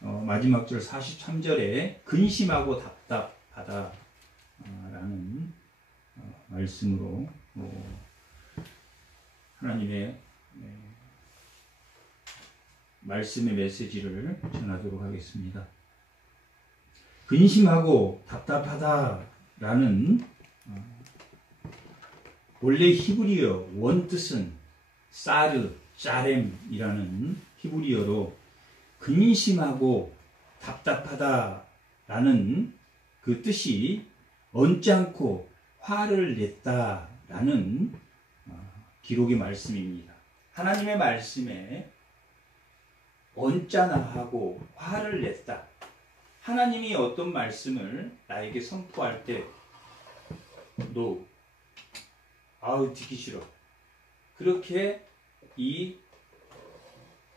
마지막 절 43절에 근심하고 답답하다 라는 말씀으로 하나님의 말씀의 메시지를 전하도록 하겠습니다. 근심하고 답답하다라는 원래 히브리어 원뜻은 사르, 짜렘이라는 히브리어로 근심하고 답답하다라는 그 뜻이 언짢고 화를 냈다라는 기록의 말씀입니다. 하나님의 말씀에 언짢아하고 화를 냈다. 하나님이 어떤 말씀을 나에게 선포할 때도 아우 듣기 싫어. 그렇게 이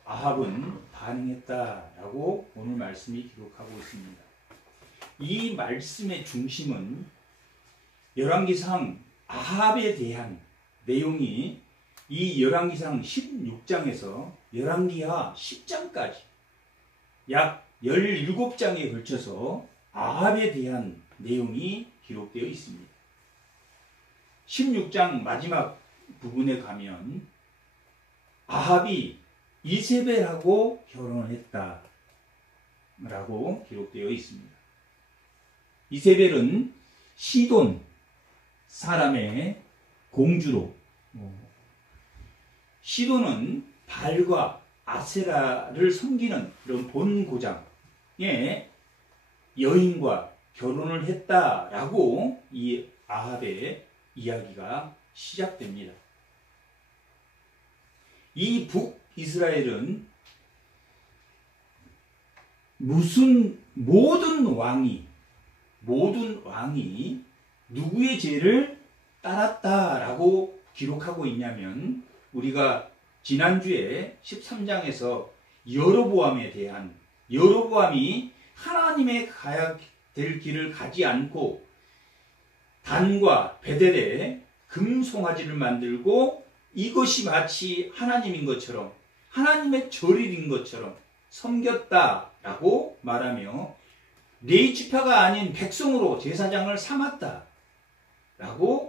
아합은 반응했다라고 오늘 말씀이 기록하고 있습니다. 이 말씀의 중심은 열왕기상 아합에 대한 내용이 이 열왕기상 16장에서 열왕기하 10장까지 약 17장에 걸쳐서 아합에 대한 내용이 기록되어 있습니다. 16장 마지막 부분에 가면 아합이 이세벨하고 결혼을 했다라고 기록되어 있습니다. 이세벨은 시돈 사람의 공주로, 시돈은 발과 아세라를 섬기는 그런 본고장의 여인과 결혼을 했다라고 이 아합의 이야기가 시작됩니다. 이 북이스라엘은 모든 왕이 누구의 죄를 따랐다라고 기록하고 있냐면 우리가 지난주에 13장에서 여로보암이 하나님의 가야 될 길을 가지 않고 단과 베델에 금송아지를 만들고 이것이 마치 하나님인 것처럼 하나님의 절일인 것처럼 섬겼다라고 말하며 레위 지파가 아닌 백성으로 제사장을 삼았다라고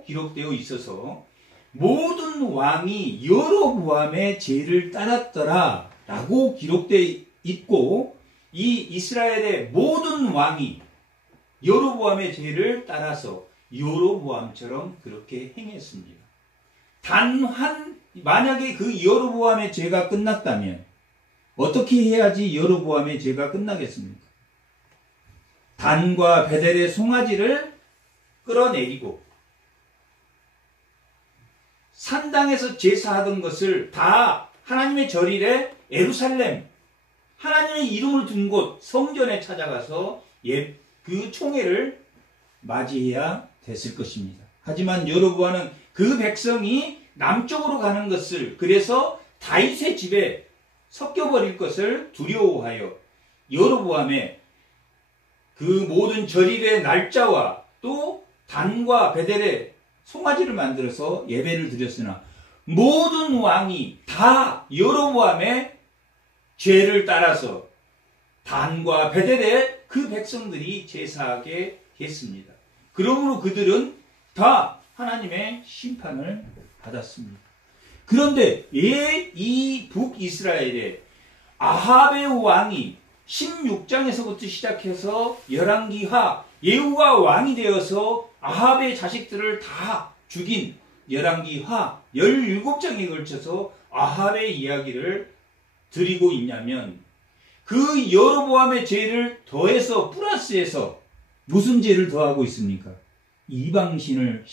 기록되어 있어서 모든 왕이 여로보암의 죄를 따랐더라라고 기록되어 있고 이 이스라엘의 모든 왕이 여로보암의 죄를 따라서 여로보암처럼 그렇게 행했습니다. 만약에 그 여로보암의 죄가 끝났다면 어떻게 해야지 여로보암의 죄가 끝나겠습니까? 단과 베델의 송아지를 끌어내리고 산당에서 제사하던 것을 다 하나님의 절일에 예루살렘 하나님의 이름을 둔 곳 성전에 찾아가서 그 총회를 맞이해야 됐을 것입니다. 하지만 여로보암은 그 백성이 남쪽으로 가는 것을 그래서 다윗의 집에 섞여버릴 것을 두려워하여 여로보암의 그 모든 절일의 날짜와 또 단과 베델의 송아지를 만들어서 예배를 드렸으나 모든 왕이 다 여로보암의 죄를 따라서 단과 베델에 그 백성들이 제사하게 했습니다. 그러므로 그들은 다 하나님의 심판을 받았습니다. 그런데 왜 이 북이스라엘의 아합의 왕이 16장에서부터 시작해서 열왕기하 예후가 왕이 되어서 아합의 자식들을 다 죽인 열왕기하 17장에 걸쳐서 아합의 이야기를 드리고 있냐면 그 여로보암의 죄를 더해서 플러스해서 무슨 죄를 더하고 있습니까? 이방신을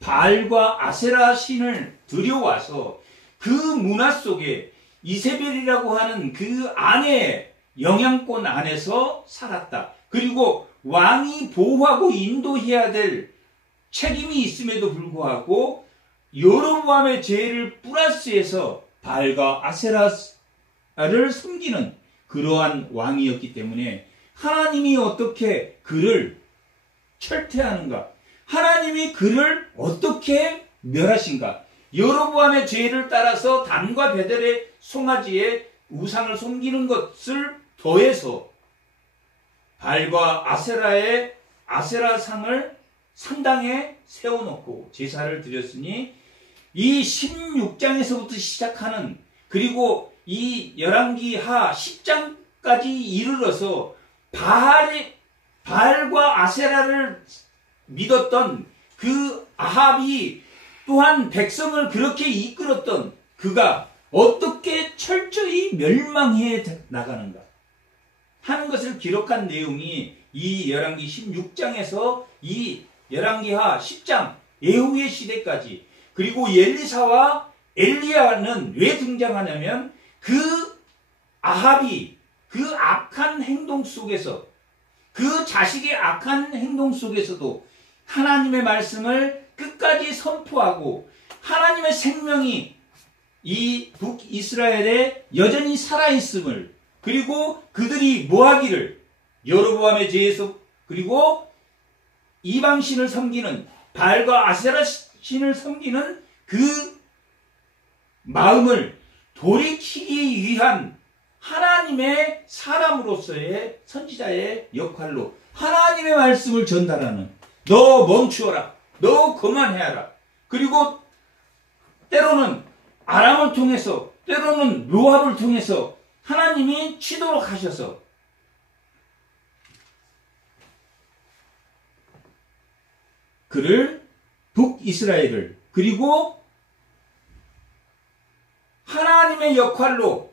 바알과 아세라 신을 들여와서 그 문화 속에 이세벨이라고 하는 그 안에 영향권 안에서 살았다. 그리고 왕이 보호하고 인도해야 될 책임이 있음에도 불구하고 여로보암의 죄를 플러스해서 바알과 아세라를 섬기는 그러한 왕이었기 때문에 하나님이 어떻게 그를 철퇴하는가? 하나님이 그를 어떻게 멸하신가? 여로보암의 죄를 따라서 단과 베델의 송아지의 우상을 섬기는 것을 더해서 발과 아세라의 아세라상을 상당에 세워놓고 제사를 드렸으니 이 16장에서부터 시작하는 그리고 이 열왕기하 10장까지 이르러서 바알과 아세라를 믿었던 그 아합이 또한 백성을 그렇게 이끌었던 그가 어떻게 철저히 멸망해 나가는가 하는 것을 기록한 내용이 이 열왕기 16장에서 이 열왕기하 10장 예후의 시대까지 그리고 엘리사와 엘리야는 왜 등장하냐면 그 아합이 그 악한 행동 속에서 그 자식의 악한 행동 속에서도 하나님의 말씀을 끝까지 선포하고 하나님의 생명이 이 북이스라엘에 여전히 살아있음을 그리고 그들이 뭐하기를 여로보암의 죄에서 그리고 이방신을 섬기는 바알과 아세라 신을 섬기는 그 마음을 돌이키기 위한 하나님의 사람으로서의 선지자의 역할로 하나님의 말씀을 전달하는 너 멈추어라. 너 그만해야라. 그리고 때로는 아람을 통해서 때로는 모압을 통해서 하나님이 치도록 하셔서 그를 북이스라엘을 그리고 하나님의 역할로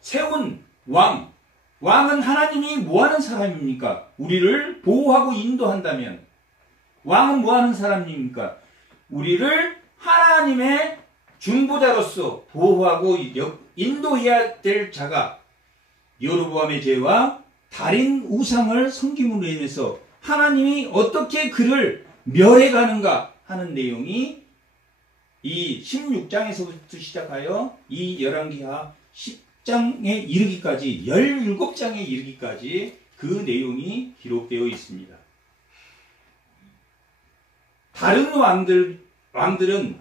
세운 왕은 하나님이 뭐하는 사람입니까? 우리를 보호하고 인도한다면 왕은 뭐하는 사람입니까? 우리를 하나님의 중보자로서 보호하고 인도해야 될 자가 여로보암의 죄와 달인 우상을 섬김으로 인해서 하나님이 어떻게 그를 멸해가는가 하는 내용이 이 16장에서부터 시작하여 이 열왕기하 10장에 이르기까지 17장에 이르기까지 그 내용이 기록되어 있습니다. 다른 왕들은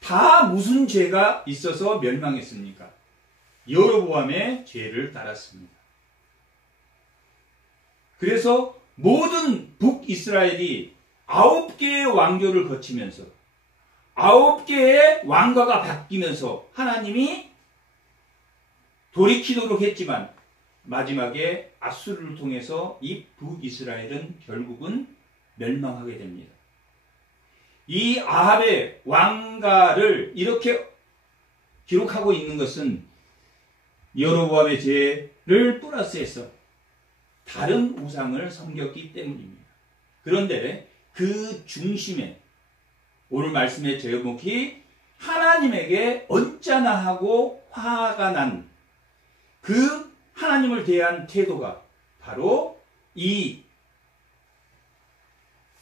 다 무슨 죄가 있어서 멸망했습니까? 여로보암의 죄를 따랐습니다. 그래서 모든 북이스라엘이 9개의 왕조를 거치면서 9개의 왕가가 바뀌면서 하나님이 돌이키도록 했지만 마지막에 아수르를 통해서 이 북이스라엘은 결국은 멸망하게 됩니다. 이 아합의 왕가를 이렇게 기록하고 있는 것은 여로보암의 죄를 플러스해서 다른 우상을 섬겼기 때문입니다. 그런데 그 중심에 오늘 말씀의 제목이 하나님에게 언짢아 하고 화가 난 그 하나님을 대한 태도가 바로 이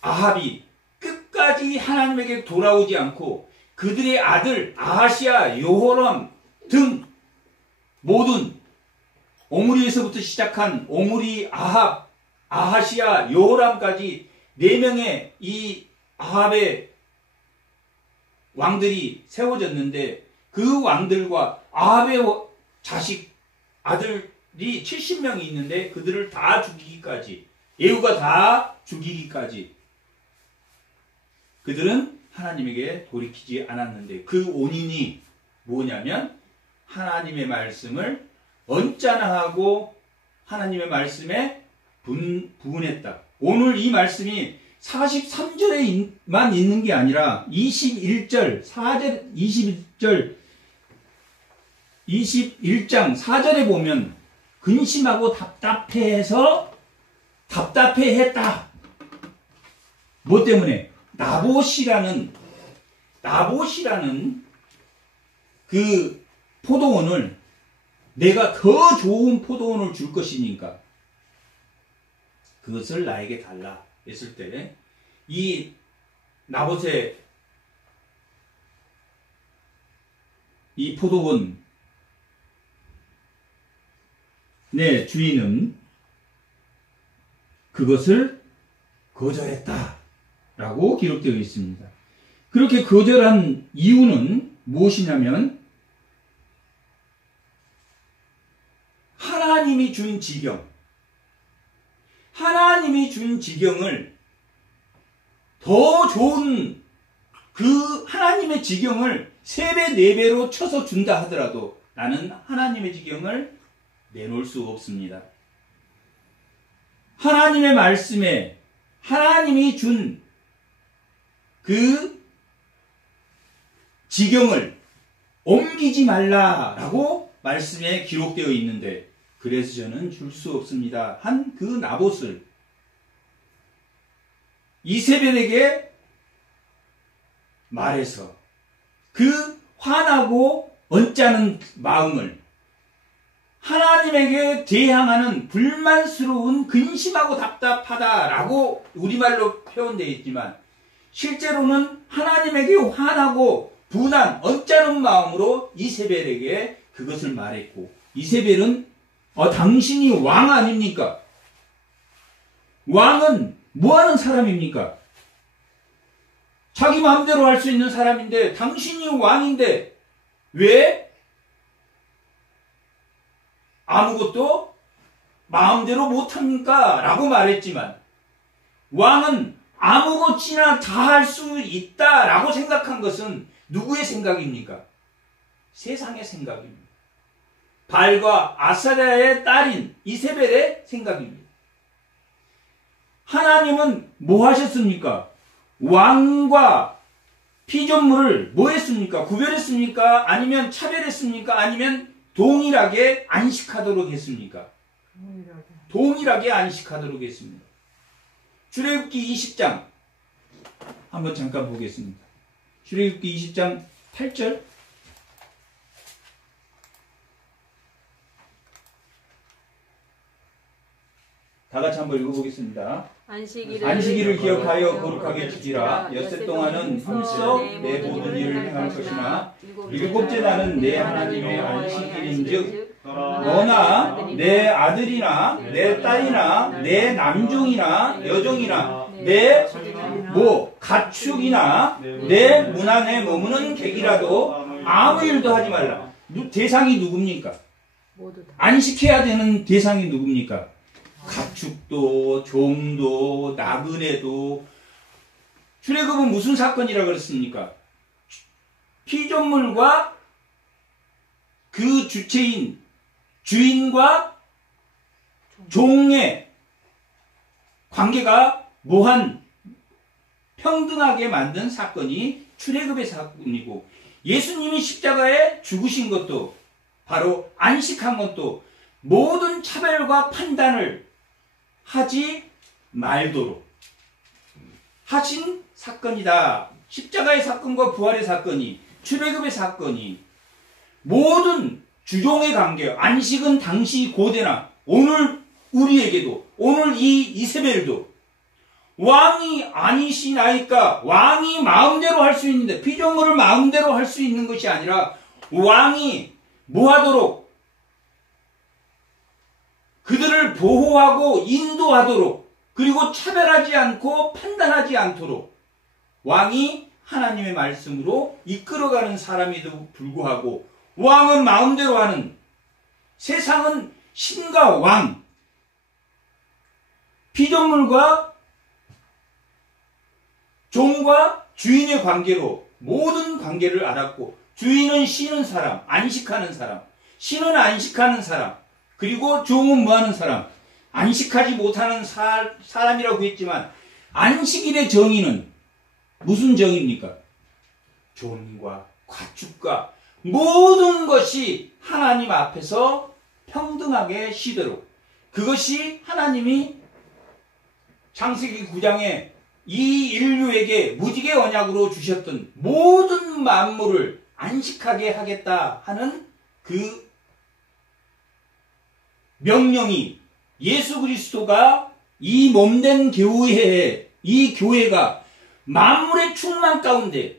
아합이 끝까지 하나님에게 돌아오지 않고 그들의 아들 아하시아, 여호람 등 모든 오므리에서부터 시작한 오므리, 아합, 아하시아, 여호람까지 4명의 이 아합의 왕들이 세워졌는데 그 왕들과 아합의 자식 아들이 70명이 있는데 그들을 다 죽이기까지 예후가 다 죽이기까지 그들은 하나님에게 돌이키지 않았는데 그 원인이 뭐냐면 하나님의 말씀을 언짢아하고 하나님의 말씀에 분했다. 오늘 이 말씀이 43절에만 있는 게 아니라 21절, 4절, 21장 4절에 보면 근심하고 답답해했다. 뭐 때문에? 나봇이라는 그 포도원을 내가 더 좋은 포도원을 줄 것이니까 그것을 나에게 달라 했을 때 이 나봇의 이 포도원 내 주인은 그것을 거절했다 라고 기록되어 있습니다. 그렇게 거절한 이유는 무엇이냐면 하나님의 하나님이 준 지경, 하나님이 준 지경을 더 좋은 그 하나님의 지경을 3배, 4배로 쳐서 준다 하더라도 나는 하나님의 지경을 내놓을 수 없습니다. 하나님의 말씀에 하나님이 준 그 지경을 옮기지 말라라고 말씀에 기록되어 있는데 그래서 저는 줄 수 없습니다. 한 그 나봇을 이세벨에게 말해서 그 화나고 언짢은 마음을 하나님에게 대항하는 불만스러운 근심하고 답답하다라고 우리말로 표현되어 있지만 실제로는 하나님에게 화나고 분한, 언짢은 마음으로 이세벨에게 그것을 말했고 이세벨은 당신이 왕 아닙니까? 왕은 뭐하는 사람입니까? 자기 마음대로 할 수 있는 사람인데 당신이 왕인데 왜 아무것도 마음대로 못합니까? 라고 말했지만 왕은 아무것이나 다 할 수 있다라고 생각한 것은 누구의 생각입니까? 세상의 생각입니다. 발과 아사랴의 딸인 이세벨의 생각입니다. 하나님은 뭐 하셨습니까? 왕과 피조물을 뭐 했습니까? 구별했습니까? 아니면 차별했습니까? 아니면 동일하게 안식하도록 했습니까? 동일하게 안식하도록 했습니다. 출애굽기 20장 한번 잠깐 보겠습니다. 출애굽기 20장 8절 다 같이 한번 읽어보겠습니다. 안식일을 기억하여 거룩하게 지키라. 엿새 동안은 힘써 내 모든 일을 행할 것이나 일곱째 날은 내 하나님의 안식일인즉 너나 내 아들이나 내 딸이나 내 남종이나 여종이나 내 가축이나 내 문 안에 머무는 객이라도 아무 일도 하지 말라. 대상이 누굽니까? 안식해야 되는 대상이 누굽니까? 가축도 종도 나그네도. 출애굽은 무슨 사건이라 그랬습니까? 피조물과 그 주체인 주인과 종의 관계가 무한 평등하게 만든 사건이 출애굽의 사건이고 예수님이 십자가에 죽으신 것도 바로 안식한 것도 모든 차별과 판단을 하지 말도록 하신 사건이다. 십자가의 사건과 부활의 사건이 출애굽의 사건이 모든 주종의 관계 안식은 당시 고대나 오늘 우리에게도 오늘 이 이세벨도 왕이 아니시나이까 왕이 마음대로 할 수 있는데 피조물을 마음대로 할 수 있는 것이 아니라 왕이 뭐하도록 그들을 보호하고 인도하도록 그리고 차별하지 않고 판단하지 않도록 왕이 하나님의 말씀으로 이끌어가는 사람에도 불구하고 왕은 마음대로 하는 세상은 신과 왕 피조물과 종과 주인의 관계로 모든 관계를 알았고 주인은 쉬는 사람, 안식하는 사람, 신은 안식하는 사람, 그리고 종은 뭐하는 사람, 안식하지 못하는 사람이라고 했지만 안식일의 정의는 무슨 정의입니까? 종과 가축과 모든 것이 하나님 앞에서 평등하게 쉬도록 그것이 하나님이 창세기 9장에 이 인류에게 무지개 언약으로 주셨던 모든 만물을 안식하게 하겠다 하는 그 명령이 예수 그리스도가 이 몸된 교회에 이 교회가 만물의 충만 가운데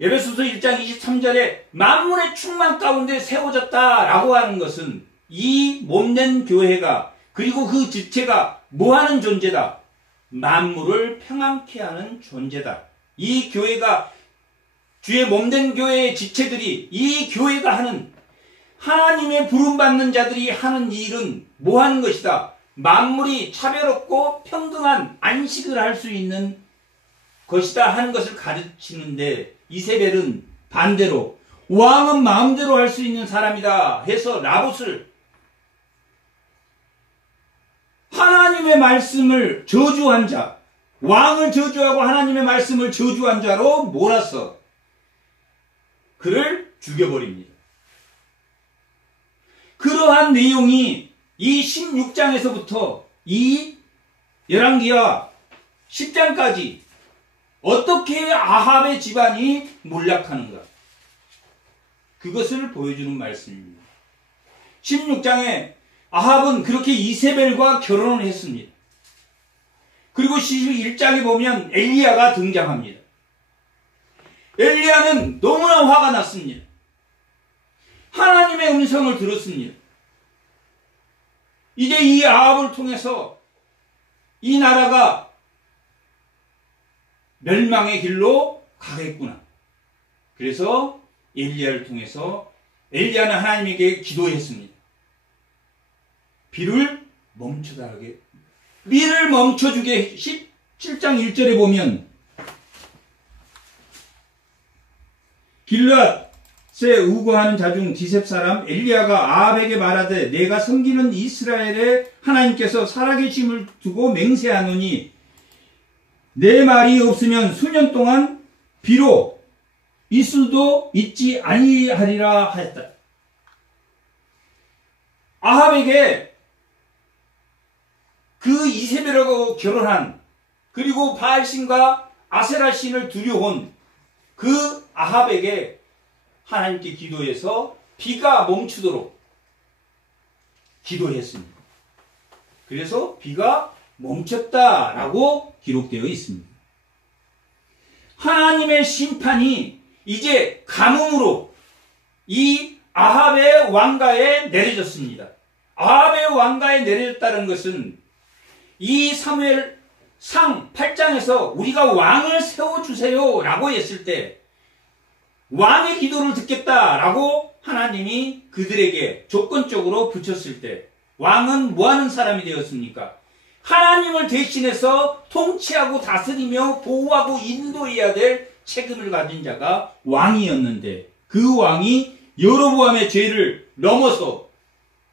에베소서 1장 23절에 만물의 충만 가운데 세워졌다라고 하는 것은 이 몸된 교회가 그리고 그 지체가 뭐하는 존재다? 만물을 평안케 하는 존재다. 이 교회가 주의 몸된 교회의 지체들이 이 교회가 하는 하나님의 부름받는 자들이 하는 일은 뭐 하는 것이다? 만물이 차별없고 평등한 안식을 할 수 있는 것이다 하는 것을 가르치는데, 이세벨은 반대로 왕은 마음대로 할 수 있는 사람이다 해서 라봇을 하나님의 말씀을 저주한 자, 왕을 저주하고 하나님의 말씀을 저주한 자로 몰아서 그를 죽여버립니다. 그러한 내용이 이 16장에서부터 이 열왕기하 10장까지 어떻게 아합의 집안이 몰락하는가, 그것을 보여주는 말씀입니다. 16장에 아합은 그렇게 이세벨과 결혼을 했습니다. 그리고 11장에 보면 엘리야가 등장합니다. 엘리야는 너무나 화가 났습니다. 하나님의 음성을 들었습니다. 이제 이 아합을 통해서 이 나라가 멸망의 길로 가겠구나. 그래서 엘리야를 통해서 엘리야는 하나님에게 기도했습니다. 비를 멈춰달라게, 비를 멈춰주게. 17장 1절에 보면 길앗에 우거하는 자 중 디셉 사람 엘리야가 아합에게 말하되 내가 섬기는 이스라엘의 하나님께서 살아계심을 두고 맹세하노니 내 말이 없으면 수년 동안 비로 이슬도 있지 아니하리라 하였다. 아합에게 그 이세벨하고 결혼한, 그리고 바알신과 아세라신을 두려운 그 아합에게 하나님께 기도해서 비가 멈추도록 기도했습니다. 그래서 비가 멈췄다라고 기록되어 있습니다. 하나님의 심판이 이제 가뭄으로 이 아합의 왕가에 내려졌습니다. 아합의 왕가에 내려졌다는 것은 이 사무엘상 8장에서 우리가 왕을 세워주세요 라고 했을 때 왕의 기도를 듣겠다라고 하나님이 그들에게 조건적으로 붙였을 때 왕은 뭐하는 사람이 되었습니까? 하나님을 대신해서 통치하고 다스리며 보호하고 인도해야 될 책임을 가진 자가 왕이었는데, 그 왕이 여로보암의 죄를 넘어서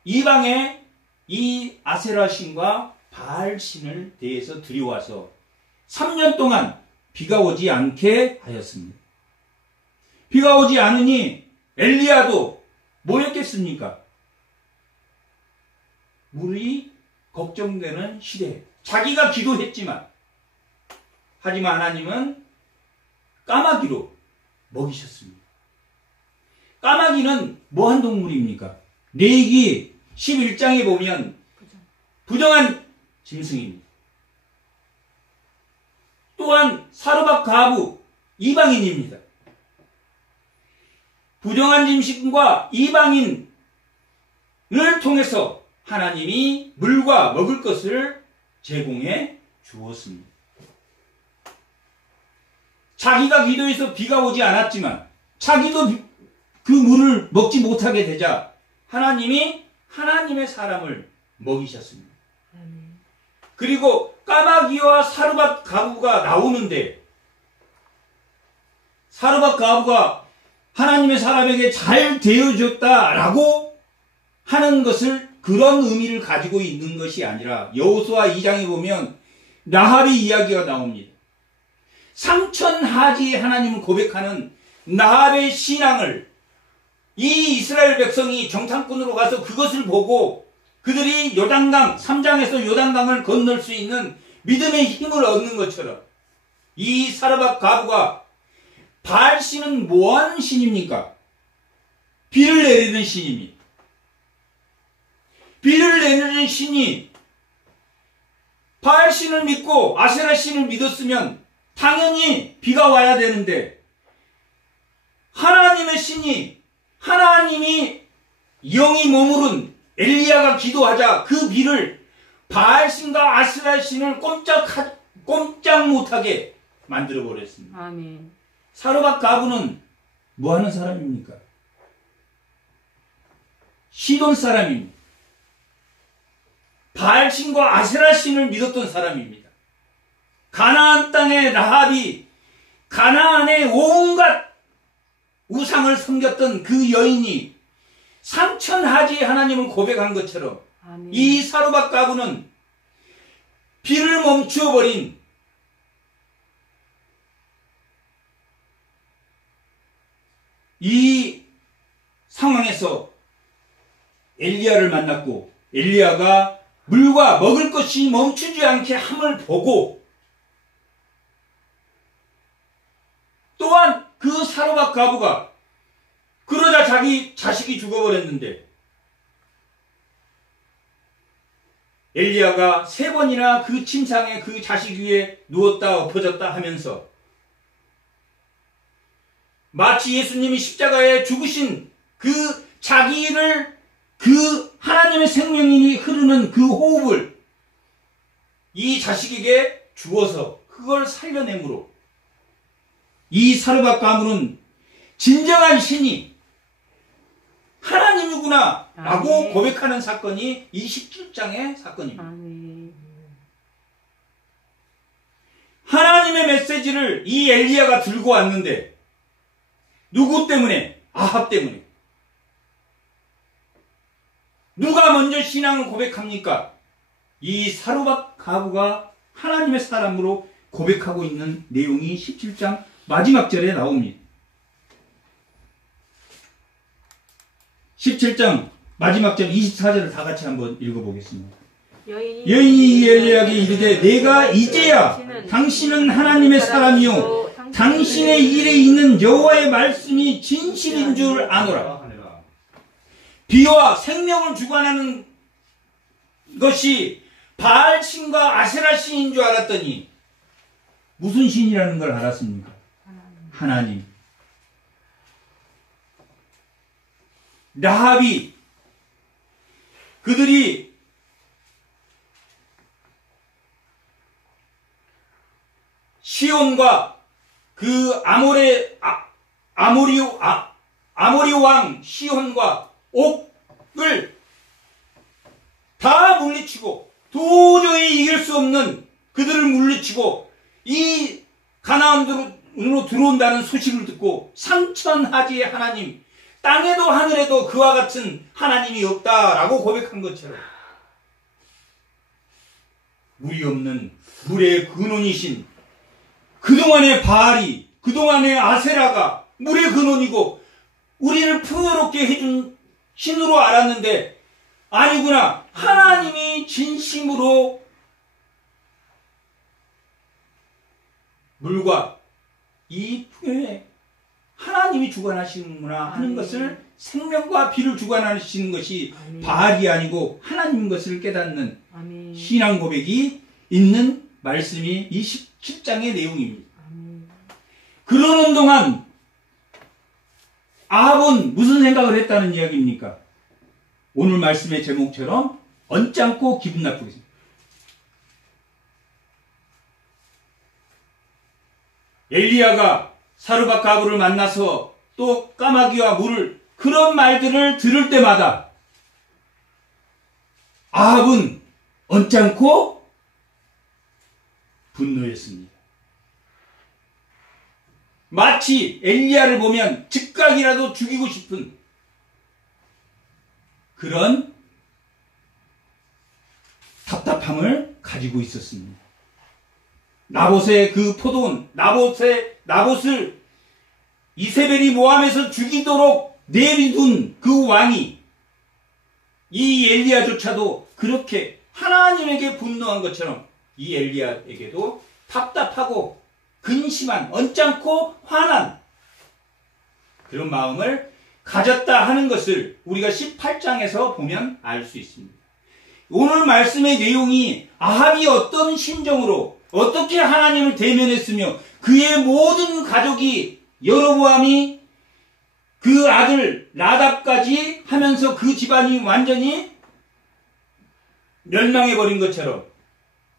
이방의 이 아세라 신과 바알 신을 대해서 들여와서 3년 동안 비가 오지 않게 하였습니다. 비가 오지 않으니 엘리야도 뭐였겠습니까? 물이 걱정되는 시대. 자기가 기도했지만, 하지만 하나님은 까마귀로 먹이셨습니다. 까마귀는 뭐한 동물입니까? 레위기 11장에 보면 부정한 짐승입니다. 또한 사르밧 가부 이방인입니다. 부정한 짐승과 이방인을 통해서 하나님이 물과 먹을 것을 제공해 주었습니다. 자기가 기도해서 비가 오지 않았지만 자기도 그 물을 먹지 못하게 되자 하나님이 하나님의 사람을 먹이셨습니다. 그리고 까마귀와 사르밧 가부가 나오는데, 사르밧 가부가 하나님의 사람에게 잘 되어줬다라고 하는 것을 그런 의미를 가지고 있는 것이 아니라 여호수아 2장에 보면 라합의 이야기가 나옵니다. 상천하지 하나님은 고백하는 라합의 신앙을 이 이스라엘 백성이 정탐꾼으로 가서 그것을 보고 그들이 요단강 3장에서 요단강을 건널 수 있는 믿음의 힘을 얻는 것처럼 이 사르밧 가부가 바알 신은 뭐하는 신입니까? 비를 내리는 신입니다. 비를 내리는 신이 바알 신을 믿고 아세라 신을 믿었으면 당연히 비가 와야 되는데, 하나님의 신이, 하나님이 영이 머무른 엘리야가 기도하자 그 비를 바알 신과 아세라 신을 꼼짝 못하게 만들어 버렸습니다. 아멘. 사르밧 가부는 뭐 하는 사람입니까? 시돈 사람입니다. 바알신과 아세라신을 믿었던 사람입니다. 가나안 땅의 라합이 가나안의 온갖 우상을 섬겼던 그 여인이 상천하지 하나님을 고백한 것처럼 아멘. 이 사로밧 가부는 비를 멈추어 버린 이 상황에서 엘리야를 만났고 엘리야가 물과 먹을 것이 멈추지 않게 함을 보고 또한 그 사로밧 가부가 그러자 자기 자식이 죽어버렸는데 엘리야가 3번이나 그 침상에 그 자식 위에 누웠다 엎어졌다 하면서 마치 예수님이 십자가에 죽으신 그 자기를 그 하나님의 생명이 흐르는 그 호흡을 이 자식에게 주어서 그걸 살려내므로 이 사르밧 가문은 진정한 신이 하나님이구나 라고 고백하는 사건이 이 17장의 사건입니다. 하나님의 메시지를 이 엘리야가 들고 왔는데 누구 때문에? 아합 때문에. 누가 먼저 신앙을 고백합니까? 이 사로밧 가부가 하나님의 사람으로 고백하고 있는 내용이 17장 마지막 절에 나옵니다. 17장 마지막 절 24절을 다 같이 한번 읽어보겠습니다. 여인이 엘리야에게 이르되 내가 이제야 당신은 하나님의 사람이요 당신의 일에 있는 여호와의 말씀이 진실인 줄 아노라. 비와 생명을 주관하는 것이 바알 신과 아세라 신인 줄 알았더니 무슨 신이라는 걸 알았습니까? 하나님. 라합이 그들이 시온과 그 아모리 왕 시온과 옥을 다 물리치고 도저히 이길 수 없는 그들을 물리치고 이 가나안으로 들어온다는 소식을 듣고 상천하지의 하나님, 땅에도 하늘에도 그와 같은 하나님이 없다라고 고백한 것처럼 물이 없는 물의 근원이신 그동안의 바알이, 그동안의 아세라가 물의 근원이고 우리를 풍요롭게 해준 신으로 알았는데 아니구나. 하나님이 진심으로 물과 이 풍요에 하나님이 주관하시는구나 하는 것을 생명과 비를 주관하시는 것이 바알이 아니고 하나님인 것을 깨닫는 신앙 고백이 있는 말씀이 이 17장의 내용입니다. 그러는 동안 아합은 무슨 생각을 했다는 이야기입니까? 오늘 말씀의 제목처럼 언짢고 기분 나쁘게 생겼습니다. 엘리야가 사르밧 가부를 만나서 또 까마귀와 물을 그런 말들을 들을 때마다 아합은 언짢고 분노했습니다. 마치 엘리야를 보면 즉각이라도 죽이고 싶은 그런 답답함을 가지고 있었습니다. 나봇의 그 포도원, 나봇을 이세벨이 모함해서 죽이도록 내비둔 그 왕이 이 엘리야조차도 그렇게 하나님에게 분노한 것처럼 이 엘리야에게도 답답하고 근심한, 언짢고 화난 그런 마음을 가졌다 하는 것을 우리가 18장에서 보면 알 수 있습니다. 오늘 말씀의 내용이 아합이 어떤 심정으로 어떻게 하나님을 대면했으며 그의 모든 가족이 여로보암이 그 아들 나답까지 하면서 그 집안이 완전히 멸망해버린 것처럼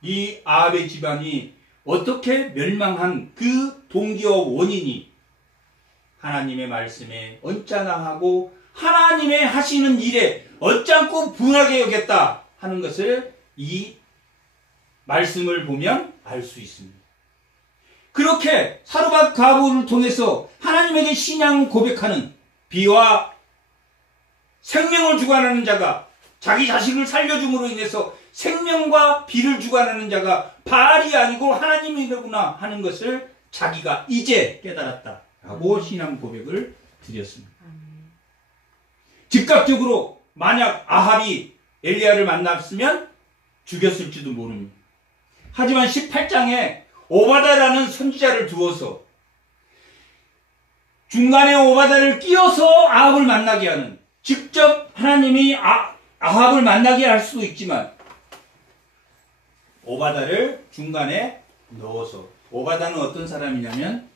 이 아합의 집안이 어떻게 멸망한 그 동기와 원인이 하나님의 말씀에 언짢아하고 하나님의 하시는 일에 어찌않고 분하게 여겼다 하는 것을 이 말씀을 보면 알 수 있습니다. 그렇게 사르밧 과부를 통해서 하나님에게 신앙 고백하는 비와 생명을 주관하는 자가 자기 자식을 살려줌으로 인해서 생명과 비를 주관하는 자가 바알이 아니고 하나님이구나 하는 것을 자기가 이제 깨달았다라고 신앙 고백을 드렸습니다. 즉각적으로 만약 아합이 엘리야를 만났으면 죽였을지도 모릅니다. 하지만 18장에 오바다라는 선지자를 두어서 중간에 오바다를 끼워서 아합을 만나게 하는, 직접 하나님이 아합을 만나게 할 수도 있지만 오바다를 중간에 넣어서, 오바다는 어떤 사람이냐면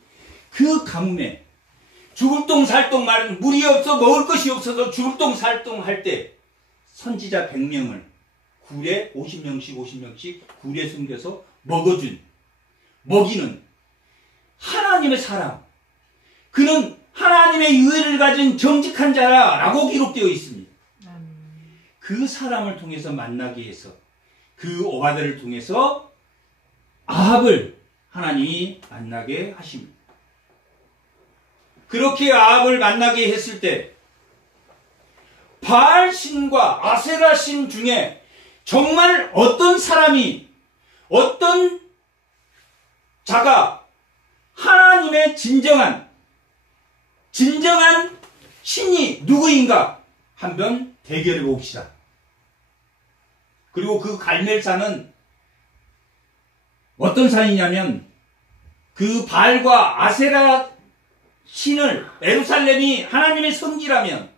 그 가뭄에 죽을똥살똥 말은 물이 없어 먹을 것이 없어서 죽을똥살똥 할 때 선지자 100명을 굴에 50명씩 굴에 숨겨서 먹이는 하나님의 사람, 그는 하나님의 유해를 가진 정직한 자라고 기록되어 있습니다. 그 사람을 통해서 만나게 해서 그 오바다를 통해서 아합을 하나님이 만나게 하십니다. 그렇게 아합을 만나게 했을 때 바알 신과 아세라 신 중에 정말 어떤 사람이, 어떤 자가 하나님의 진정한 신이 누구인가 한번 대결해 봅시다. 그리고 그 갈멜산은 어떤 산이냐면 그 바알과 아세라 신을, 예루살렘이 하나님의 성지라면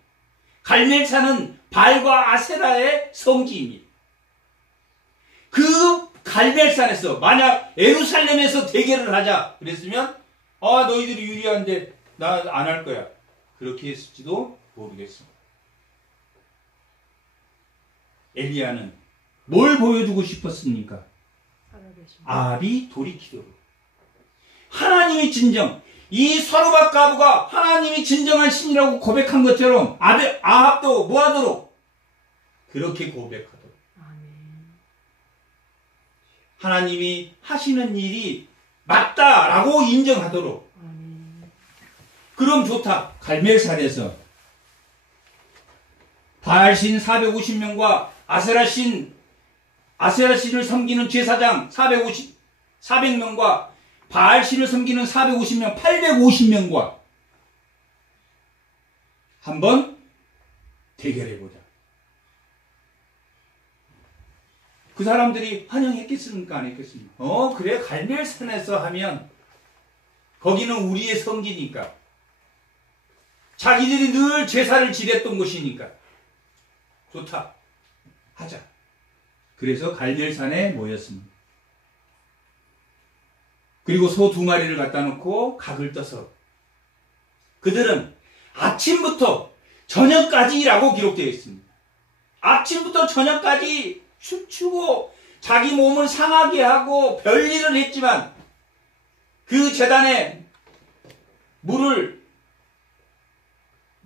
갈멜산은 바알과 아세라의 성지입니다. 그 갈멜산에서 만약 예루살렘에서 대결을 하자 그랬으면 너희들이 유리한데 나 안 할 거야, 그렇게 했을지도 모르겠습니다. 엘리야는 뭘 보여주고 싶었습니까? 아합이 돌이키도록 하나님이 진정, 이 사르밧 과부가 하나님이 진정한 신이라고 고백한 것처럼 아합도 뭐하도록? 그렇게 고백하도록. 하나님이 하시는 일이 맞다라고 인정하도록. 그럼 좋다. 갈멜산에서 바알신 450명과 아세라신을 섬기는 제사장 400명과 바알신을 섬기는 450명, 850명과 한번 대결해보자. 그 사람들이 환영했겠습니까? 안 했겠습니까? 그래, 갈멜산에서 하면 거기는 우리의 성지니까, 자기들이 늘 제사를 지냈던 곳이니까 좋다, 하자. 그래서 갈멜산에 모였습니다. 그리고 소 2마리를 갖다 놓고 각을 떠서 그들은 아침부터 저녁까지라고 기록되어 있습니다. 아침부터 저녁까지 춤추고 자기 몸을 상하게 하고 별일을 했지만 그 제단에 물을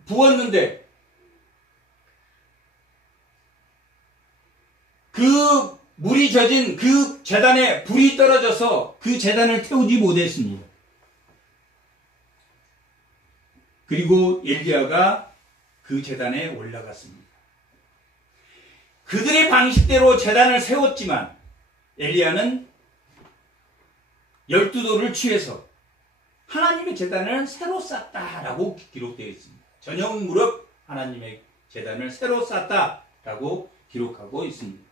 부었는데 그 물이 젖은 그 제단에 불이 떨어져서 그 제단을 태우지 못했습니다. 그리고 엘리야가 그 제단에 올라갔습니다. 그들의 방식대로 제단을 세웠지만 엘리야는 12돌을 취해서 하나님의 제단을 새로 쌓았다라고 기록되어 있습니다. 저녁 무렵 하나님의 제단을 새로 쌓았다라고 기록하고 있습니다.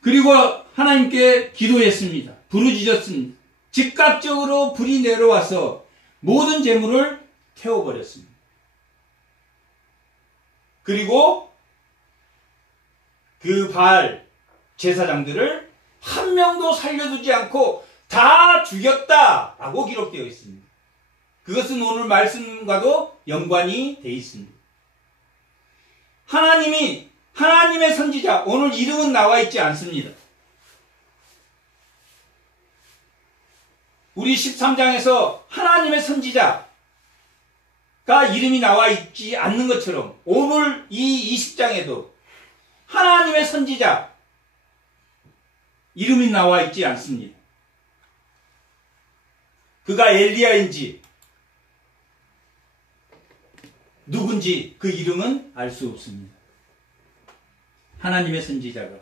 그리고 하나님께 기도했습니다. 부르짖었습니다. 즉각적으로 불이 내려와서 모든 재물을 태워버렸습니다. 그리고 그 바알 제사장들을 한 명도 살려두지 않고 다 죽였다라고 기록되어 있습니다. 그것은 오늘 말씀과도 연관이 되어 있습니다. 하나님의 선지자, 오늘 이름은 나와 있지 않습니다. 우리 13장에서 하나님의 선지자, 이름이 나와 있지 않는 것처럼 오늘 이 20장에도 하나님의 선지자 이름이 나와 있지 않습니다. 그가 엘리야인지 누군지 그 이름은 알 수 없습니다. 하나님의 선지자가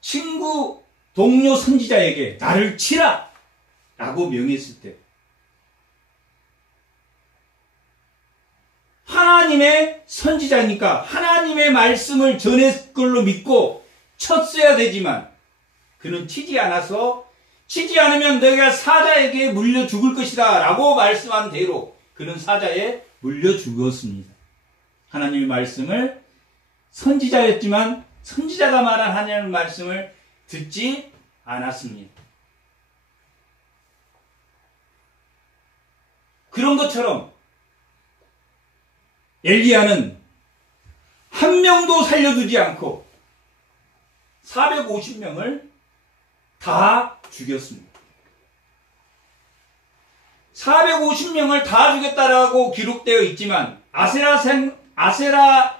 친구, 동료 선지자에게 나를 치라! 라고 명했을 때 하나님의 선지자니까 하나님의 말씀을 전했을 걸로 믿고 쳤어야 되지만 그는 치지 않으면 너희가 사자에게 물려 죽을 것이다 라고 말씀한 대로 그는 사자에 물려 죽었습니다. 하나님의 말씀을 선지자였지만 선지자가 말한 하나님의 말씀을 듣지 않았습니다. 그런 것처럼 엘리야는 한 명도 살려두지 않고 450명을 다 죽였습니다. 450명을 다 죽였다라고 기록되어 있지만 아세라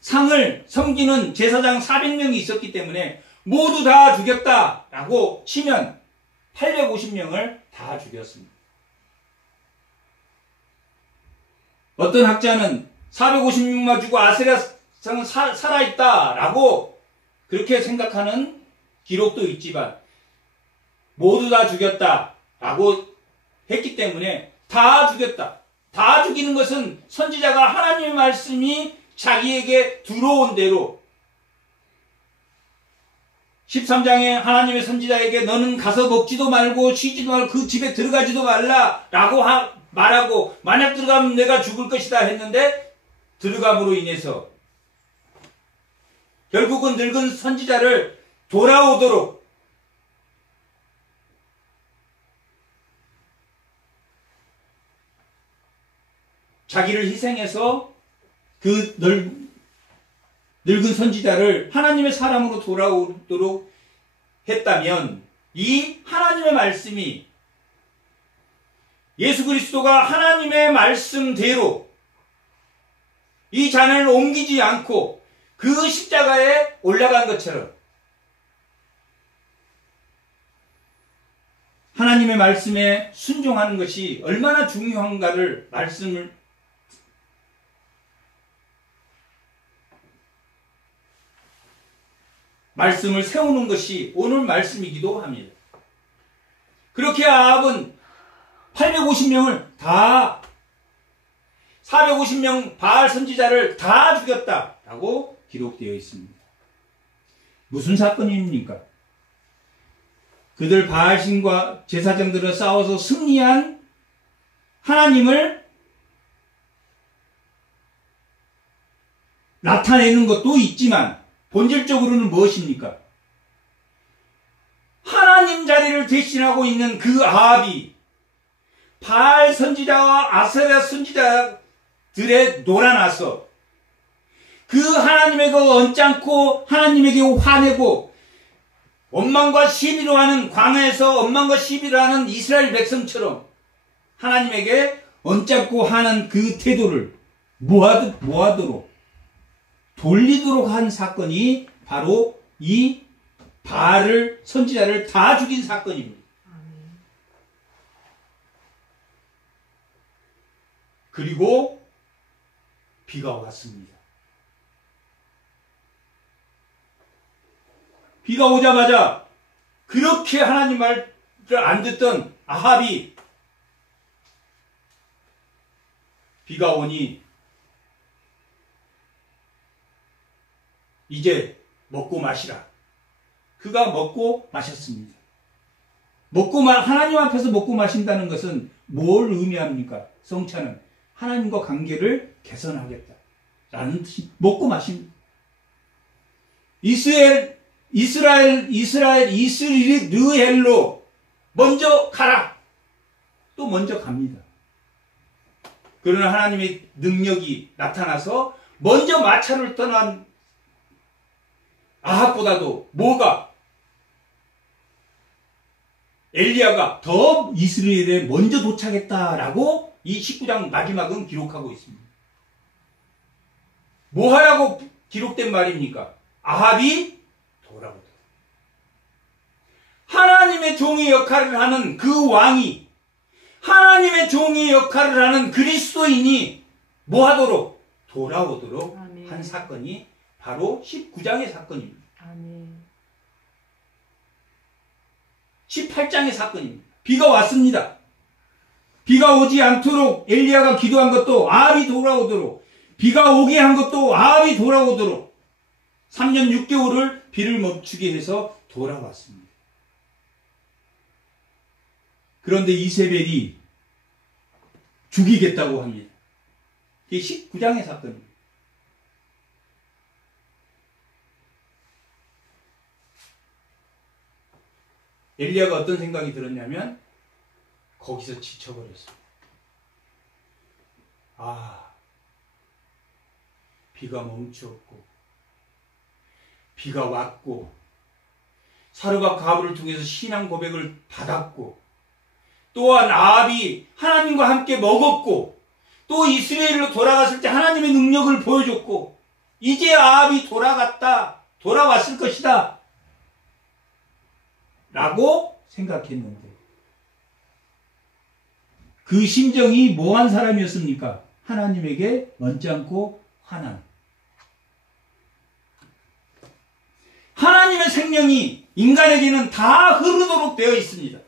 상을 섬기는 제사장 400명이 있었기 때문에 모두 다 죽였다라고 치면 850명을 다 죽였습니다. 어떤 학자는 450명만 죽고 아세라 상은 살아있다라고 그렇게 생각하는 기록도 있지만 모두 다 죽였다라고 했기 때문에 다 죽였다. 다 죽이는 것은 선지자가 하나님의 말씀이 자기에게 들어온 대로 13장에 하나님의 선지자에게 너는 가서 먹지도 말고 쉬지도 말고 그 집에 들어가지도 말라라고 말하고 만약 들어가면 내가 죽을 것이다 했는데 들어감으로 인해서 결국은 늙은 선지자를 돌아오도록 자기를 희생해서 그 늙은 선지자를 하나님의 사람으로 돌아오도록 했다면 이 하나님의 말씀이 예수 그리스도가 하나님의 말씀대로 이 잔을 옮기지 않고 그 십자가에 올라간 것처럼 하나님의 말씀에 순종하는 것이 얼마나 중요한가를 말씀을 세우는 것이 오늘 말씀이기도 합니다. 그렇게 아합은 850명을 다 450명 바알 선지자를 다 죽였다라고 기록되어 있습니다. 무슨 사건입니까? 그들 바알신과 제사장들을 싸워서 승리한 하나님을 나타내는 것도 있지만 본질적으로는 무엇입니까? 하나님 자리를 대신하고 있는 그 아합이 바알 선지자와 아세라 선지자들에 놀아나서 그 하나님에게 언짢고 하나님에게 화내고 원망과 시비로 하는 광야에서 원망과 시비로 하는 이스라엘 백성처럼 하나님에게 언짢고 하는 그 태도를 모하도록 돌리도록 한 사건이 바로 이 바알 선지자를 다 죽인 사건입니다. 그리고 비가 왔습니다. 비가 오자마자 그렇게 하나님 말을 안 듣던 아합이 비가 오니 이제 먹고 마시라. 그가 먹고 마셨습니다. 하나님 앞에서 먹고 마신다는 것은 뭘 의미합니까? 성찬은 하나님과 관계를 개선하겠다 라는 뜻이 먹고 마십니다. 이스라엘로 먼저 가라. 또 먼저 갑니다. 그러나 하나님의 능력이 나타나서 먼저 마차를 떠난 아합보다도 뭐가 엘리야가 더 이스라엘에 먼저 도착했다라고 이 19장 마지막은 기록하고 있습니다. 뭐 하라고 기록된 말입니까? 아합이 돌아오더라. 하나님의 종의 역할을 하는 그 왕이, 하나님의 종의 역할을 하는 그리스도인이 뭐 하도록? 돌아오도록 아멘. 한 사건이 바로 19장의 사건입니다. 아멘. 18장의 사건입니다. 비가 왔습니다. 비가 오지 않도록 엘리야가 기도한 것도 아합이 돌아오도록, 비가 오게 한 것도 아합이 돌아오도록 3년 6개월을 비를 멈추게 해서 돌아왔습니다. 그런데 이세벨이 죽이겠다고 합니다. 이게 19장의 사건입니다. 엘리야가 어떤 생각이 들었냐면 거기서 지쳐버렸어요. 비가 멈추었고 비가 왔고 사르밧 가브를 통해서 신앙 고백을 받았고 또한 아합이 하나님과 함께 먹었고 또 이스라엘로 돌아갔을 때 하나님의 능력을 보여줬고 이제 아합이 돌아왔을 것이다 라고 생각했는데 그 심정이 뭐한 사람이었습니까? 하나님에게 언짢고 화난, 하나님의 생명이 인간에게는 다 흐르도록 되어 있습니다.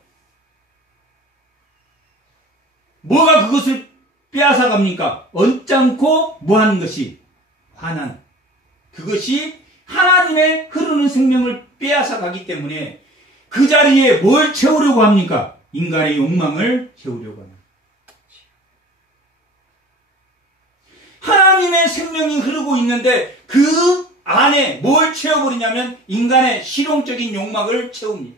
뭐가 그것을 빼앗아갑니까? 언짢고 뭐하는 것이? 화난. 그것이 하나님의 흐르는 생명을 빼앗아가기 때문에 그 자리에 뭘 채우려고 합니까? 인간의 욕망을 채우려고 합니다. 하나님의 생명이 흐르고 있는데 그 안에 뭘 채워버리냐면 인간의 실용적인 욕망을 채웁니다.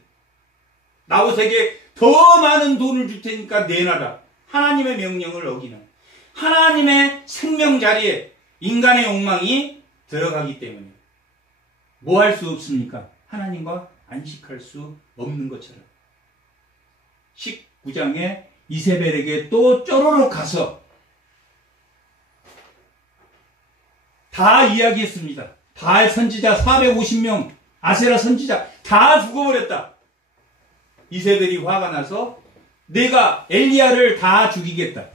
나봇에게 더 많은 돈을 줄 테니까 내놔라. 하나님의 명령을 어기는 하나님의 생명 자리에 인간의 욕망이 들어가기 때문에 뭐 할 수 없습니까? 하나님과 안식할 수 없는 것처럼 19장에 이세벨에게 또 쪼르륵 가서 다 이야기했습니다. 바알 선지자 450명, 아세라 선지자 다 죽어버렸다. 이세벨이 화가 나서 내가 엘리야를 다 죽이겠다.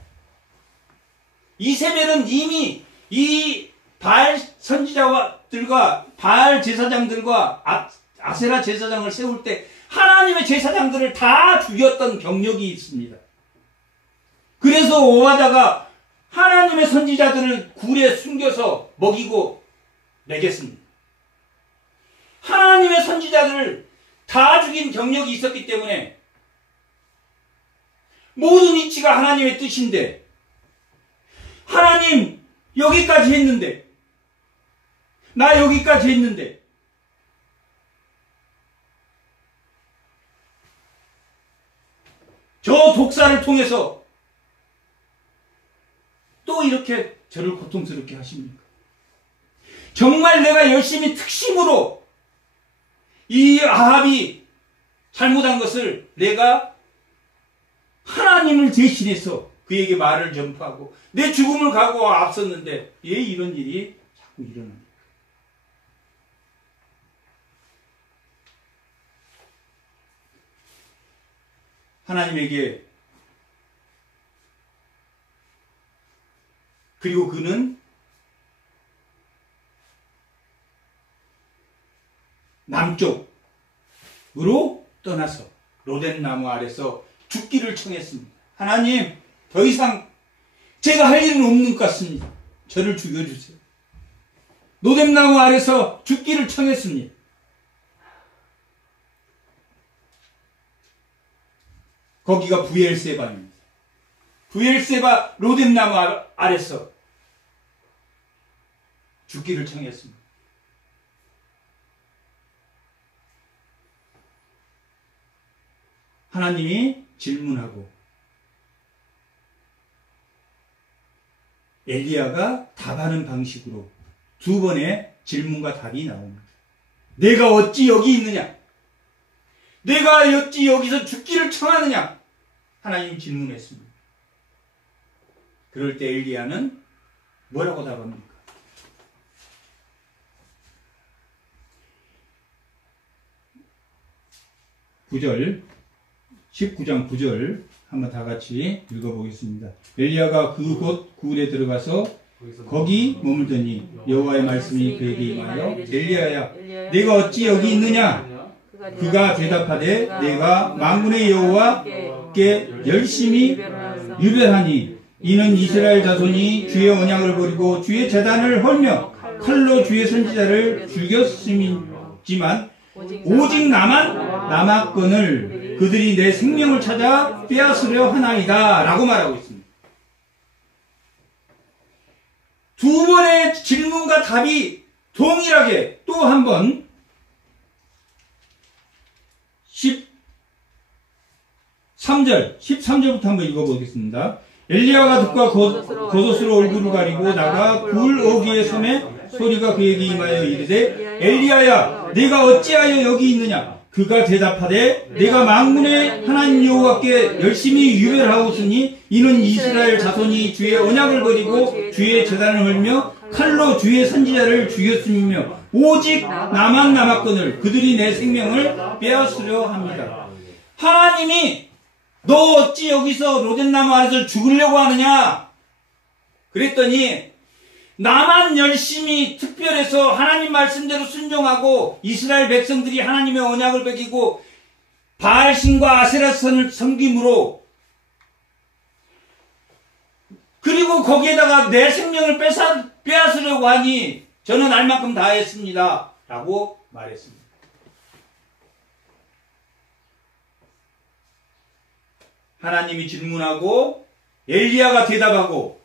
이세벨은 이미 이 바알 선지자들과 바알 제사장들과 아세라 제사장을 세울 때 하나님의 제사장들을 다 죽였던 경력이 있습니다. 그래서 오바다가 하나님의 선지자들을 굴에 숨겨서 먹이고 먹였습니다. 하나님의 선지자들을 다 죽인 경력이 있었기 때문에 모든 이치가 하나님의 뜻인데 하나님 여기까지 했는데 나 여기까지 했는데 저 독사를 통해서 또 이렇게 저를 고통스럽게 하십니까? 정말 내가 열심히 특심으로 이 아합이 잘못한 것을 내가 하나님을 대신해서 그에게 말을 전파하고 내 죽음을 각오하고 앞섰는데 왜 이런 일이 자꾸 일어납니까? 하나님에게 그리고 그는 남쪽으로 떠나서 로덴나무 아래서 죽기를 청했습니다. 하나님, 더 이상 제가 할 일은 없는 것 같습니다. 저를 죽여주세요. 로덴나무 아래서 죽기를 청했습니다. 거기가 부엘세바입니다. 부엘세바 로뎀나무 아래서 죽기를 청했습니다. 하나님이 질문하고 엘리야가 답하는 방식으로 두 번의 질문과 답이 나옵니다. 내가 어찌 여기 있느냐? 내가 어찌 여기서 죽기를 청하느냐? 하나님이 질문했습니다. 그럴 때 엘리야는 뭐라고 답합니까? 9절, 19장 9절 한번 다 같이 읽어보겠습니다. 엘리야가 그 곳 굴에 들어가서 거기 머물더니 여호와의 말씀이 그에게 임하여 엘리야야 내가 어찌 여기 있느냐? 그가 대답하되 내가 만군의 여호와께 열심히 유별하니 이는 이스라엘 자손이 주의 언약을 버리고 주의 제단을 헐며 칼로 주의 선지자를 죽였음이지만 오직 나만 남았건을 그들이 내 생명을 찾아 빼앗으려 하나이다 라고 말하고 있습니다. 두 번의 질문과 답이 동일하게 또 한 번 13절부터 한번 읽어보겠습니다. 엘리야가 듣고 겉옷으로 얼굴을 가리고 나가 굴 어귀에 서매 소리가 그에게 임하여 이르되 엘리야야 내가 어찌하여 여기 있느냐? 그가 대답하되 내가 만군의 하나님 여호와께 열심히 유별하오으니 이는 이스라엘 자손이 주의 언약을 버리고 주의 제단을 헐며 칼로 주의 선지자를 죽였음이며 오직 나만 남았거늘 그들이 내 생명을 빼앗으려 합니다. 하나님이 너 어찌 여기서 로뎀나무 아래서 죽으려고 하느냐? 그랬더니 나만 열심히 특별해서 하나님 말씀대로 순종하고 이스라엘 백성들이 하나님의 언약을 베끼고 바알신과 아세라선을 섬김으로 그리고 거기에다가 내 생명을 빼앗으려고 하니 저는 알 만큼 다 했습니다. 라고 말했습니다. 하나님이 질문하고 엘리야가 대답하고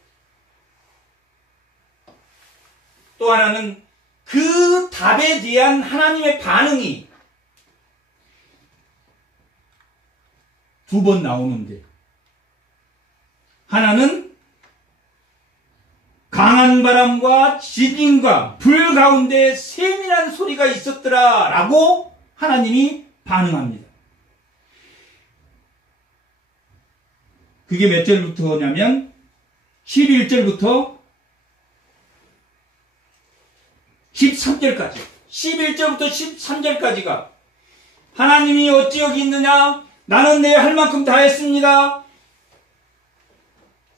또 하나는 그 답에 대한 하나님의 반응이 두 번 나오는데 하나는 강한 바람과 지진과 불 가운데 세밀한 소리가 있었더라 라고 하나님이 반응합니다. 그게 몇 절부터냐면 11절부터 13절까지 11절부터 13절까지가 하나님이 어찌 여기 있느냐? 나는 내 할 만큼 다 했습니다.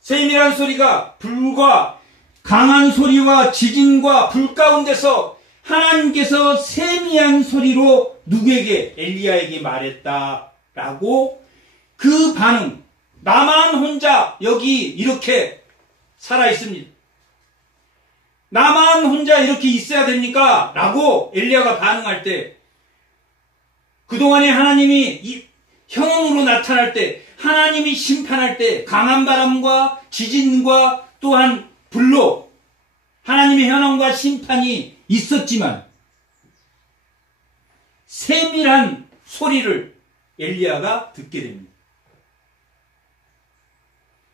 세밀한 소리가 불과 강한 소리와 지진과 불 가운데서 하나님께서 세미한 소리로 누구에게? 엘리야에게 말했다라고 그 반응 나만 혼자 여기 이렇게 살아있습니다. 나만 혼자 이렇게 있어야 됩니까? 라고 엘리야가 반응할 때 그동안에 하나님이 형음으로 나타날 때 하나님이 심판할 때 강한 바람과 지진과 또한 불로 하나님의 현황과 심판이 있었지만 세밀한 소리를 엘리야가 듣게 됩니다.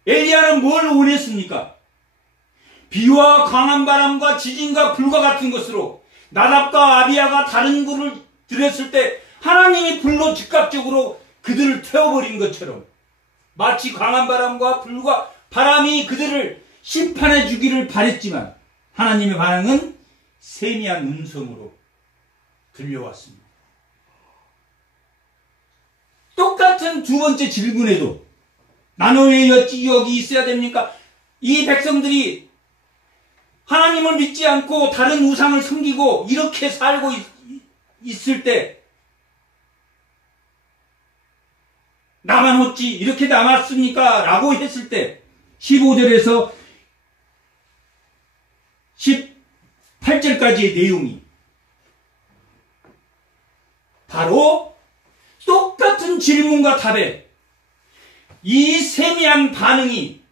엘리야는 뭘 원했습니까? 비와 강한 바람과 지진과 불과 같은 것으로 나답과 아비야가 다른 굴을 들였을 때 하나님이 불로 즉각적으로 그들을 태워버린 것처럼 마치 강한 바람과 불과 바람이 그들을 심판해 주기를 바랬지만 하나님의 반응은 세미한 음성으로 들려왔습니다. 똑같은 두 번째 질문에도 나는 왜 여기 있어야 됩니까? 이 백성들이 하나님을 믿지 않고 다른 우상을 섬기고 이렇게 살고 있을 때 나만 어찌 이렇게 남았습니까? 라고 했을 때 15절에서 18절까지의 내용이 바로 똑같은 질문과 답에 이 세미한 반응이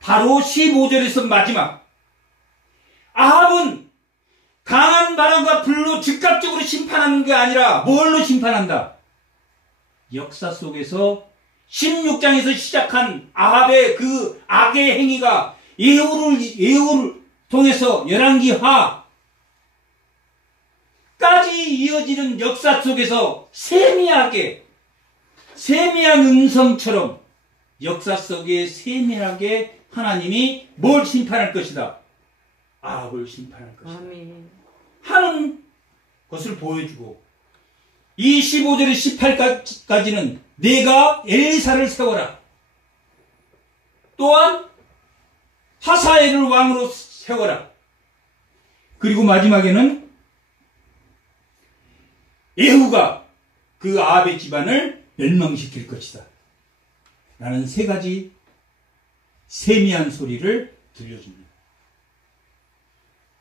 바로 15절에서 마지막 아합은 강한 바람과 불로 즉각적으로 심판하는 게 아니라 뭘로 심판한다? 역사 속에서 16장에서 시작한 아합의 그 악의 행위가 예후를 통해서 열왕기하까지 이어지는 역사 속에서 세미한 음성처럼 역사 속에 세밀하게 하나님이 뭘 심판할 것이다. 아합을 심판할 것이다. 아멘. 하는 것을 보여주고 이 15절에 18까지는 내가 엘리사를 세워라. 또한 하사엘을 왕으로 세워라. 그리고 마지막에는 예후가 그 아합의 집안을 멸망시킬 것이다. 라는 세 가지 세미한 소리를 들려줍니다.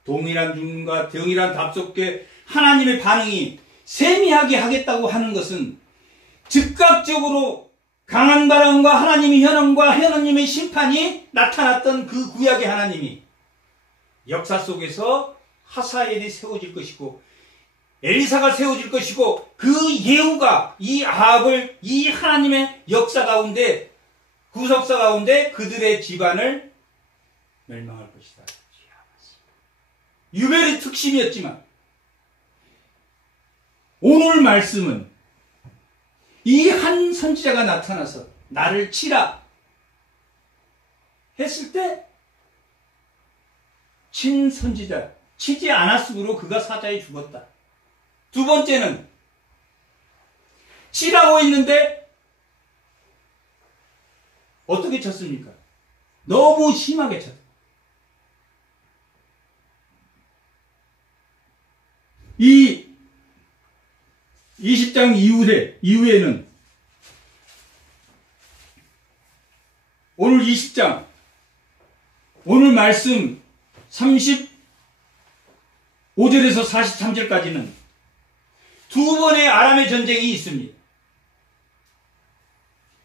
동일한 주문과 동일한 답 속에 하나님의 반응이 세미하게 하겠다고 하는 것은 즉각적으로 강한 바람과 하나님의 현황과 하나님의 심판이 나타났던 그 구약의 하나님이 역사 속에서 하사엘이 세워질 것이고 엘리사가 세워질 것이고 그 예후가 이 아합을 이 하나님의 역사 가운데 구속사 가운데 그들의 집안을 멸망할 것이다. 유별의 특심이었지만 오늘 말씀은 이 한 선지자가 나타나서 나를 치라 했을 때 친 선지자 치지 않았으므로 그가 사자에 죽었다. 두 번째는 치라고 했는데 어떻게 쳤습니까? 너무 심하게 쳤다. 이 20장 이후에는 오늘 20장 오늘 말씀 35절에서 43절까지는 두 번의 아람의 전쟁이 있습니다.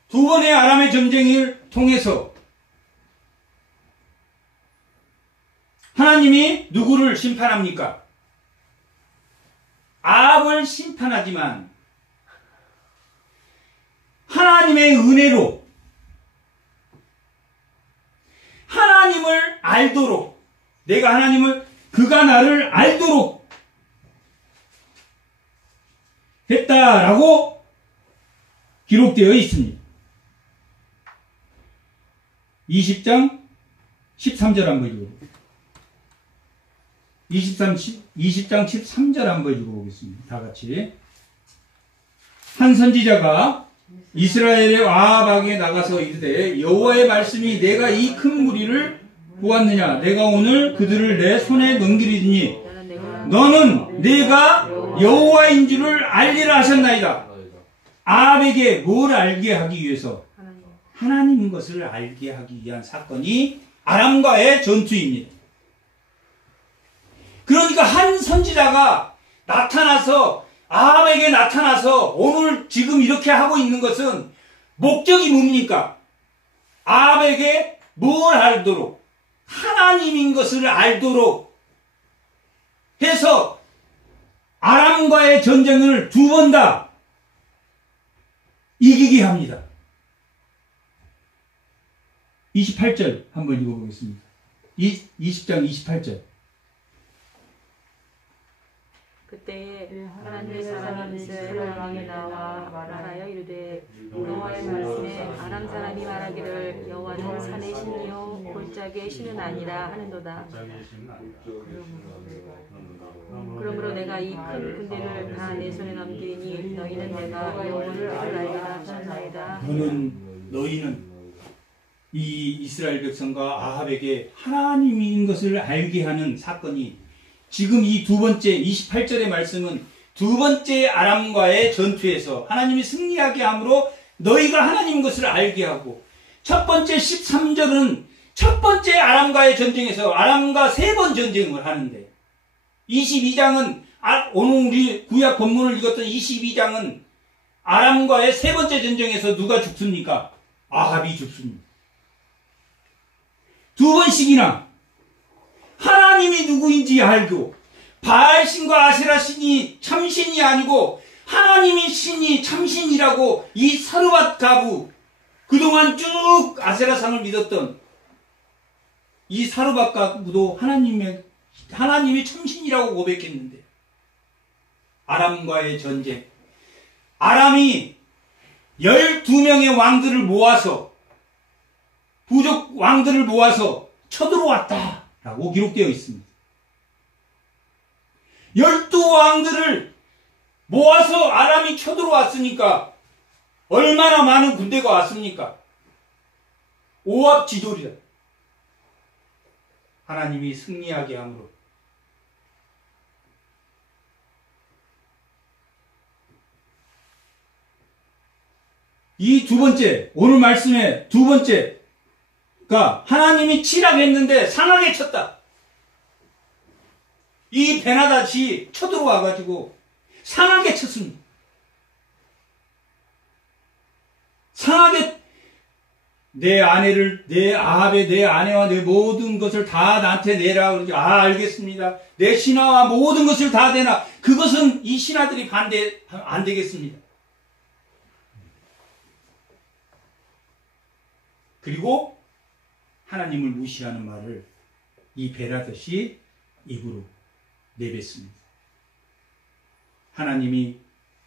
두 번의 아람의 전쟁을 통해서 하나님이 누구를 심판합니까? 아합을 심판하지만 하나님의 은혜로 하나님을 알도록 그가 나를 알도록 했다라고 기록되어 있습니다. 20장 13절 한번 읽어보겠습니다. 20장 13절 한번 읽어보겠습니다. 다 같이. 한 선지자가 이스라엘의 아합에게 나가서 이르되 여호와의 말씀이 내가 이 큰 무리를 보았느냐 내가 오늘 그들을 내 손에 넘기리니 너는 내가 여호와인 줄을 알리라 하셨나이다. 아합에게 뭘 알게 하기 위해서? 하나님인 것을 알게 하기 위한 사건이 아람과의 전투입니다. 그러니까 한 선지자가 아합에게 나타나서 오늘 지금 이렇게 하고 있는 것은 목적이 뭡니까? 아합에게 뭘 알도록? 하나님인 것을 알도록 해서 아람과의 전쟁을 두 번 다 이기게 합니다. 28절 한번 읽어보겠습니다. 20장 28절. 그때에 하나님의 사람이 이스라엘 왕에 나와 말하여 이르되 여호와의 말씀에 아람 사람이 말하기를 여호와는 산의 신이요 골짜기의 신은 아니라 하는도다. 그러므로 내가 이 큰 군대를 다 내 손에 넘기니 너희는 내가 여호와인 줄을 알리라 하셨나이다. 너희는 이 이스라엘 백성과 아합에게 하나님인 것을 알게 하는 사건이 지금 이 두 번째 28절의 말씀은 두 번째 아람과의 전투에서 하나님이 승리하게 함으로 너희가 하나님인 것을 알게 하고 첫 번째 13절은 첫 번째 아람과의 전쟁에서 아람과 세 번 전쟁을 하는데 22장은 오늘 우리 구약 본문을 읽었던 22장은 아람과의 세 번째 전쟁에서 누가 죽습니까? 아합이 죽습니다. 두 번씩이나 하나님이 누구인지 알고 바알신과 아세라신이 참신이 아니고 하나님이 신이 참신이라고 이 사르밧 가부 그동안 쭉 아세라상을 믿었던 이 사르밧 가부도 하나님이 참신이라고 고백했는데 아람과의 전쟁. 아람이 12명의 왕들을 모아서, 부족 왕들을 모아서 쳐들어왔다라고 기록되어 있습니다. 12왕들을 모아서 아람이 쳐들어왔으니까 얼마나 많은 군대가 왔습니까? 오합지졸이다. 하나님이 승리하게 함으로. 이 두 번째, 오늘 말씀의 두 번째가 하나님이 치락했는데 상하게 쳤다. 이 베나닷이 쳐들어와가지고 상하게 쳤습니다. 상하게 내 아내를, 내 아합의 내 아내와 내 모든 것을 다 나한테 내라. 그러지. 알겠습니다. 내 신하와 모든 것을 다 내놔. 그것은 이 신하들이 안 되겠습니다. 그리고 하나님을 무시하는 말을 이 베나닷이 입으로 내뱉습니다. 하나님이